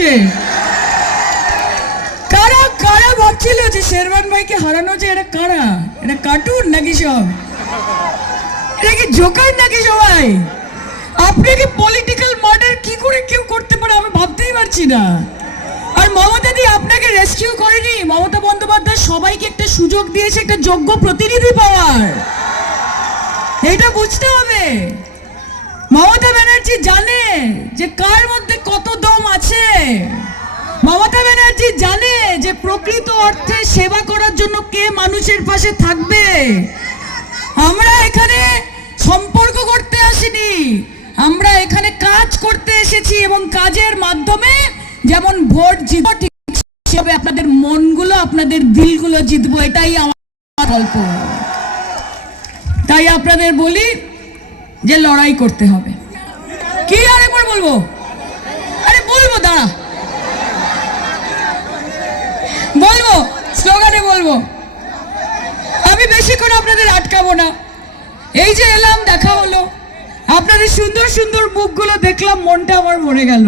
লাগছে? কারা কারা ভাবছিল যে শেরওয়ান ভাইকে হারানো যে এটা কারা? এটা কার্টুন নাকি সব? এটা কি জোকার নাকি সবাই? আপনি কি পলিটিক্যাল মার্ডার কি করে কেউ করতে পারে আমি ভাবতেই পারছি না। আর মমতা দি আপনাকে রেস্কিউ করেনি। মমতা বন্দ্যোপাধ্যায় সবাইকে একটা সুযোগ দিয়েছে একটা যোগ্য প্রতিনিধি পাওয়ার, এটা বুঝতে হবে। মমতা ব্যানার্জি জানে যে কার মধ্যে কত দম আছে। মমতা ব্যানার্জি জানে যে প্রকৃত অর্থে সেবা করার জন্য কে মানুষের পাশে থাকবে। আমরা এখানে সম্পর্ক করতে আসিনি, আমরা এখানে কাজ করতে এসেছি এবং কাজের মাধ্যমে যেমন ভোট জিতবো ঠিক সেভাবে আপনাদের মনগুলো আপনাদের দিলগুলো জিতবো, এটাই আমার গল্প। তাই আপনাদের বলি যে লড়াই করতে হবে। কি আরেকবার বলবো? আরে বলবো, দাঁড়া বলবো, স্লোগানে বলবো। আমি বেশিক্ষণ আপনাদের আটকাবো না। এই যে এলাম, দেখা হলো, আপনাদের সুন্দর সুন্দর মুখগুলো দেখলাম, মনটা আমার ভরে গেল।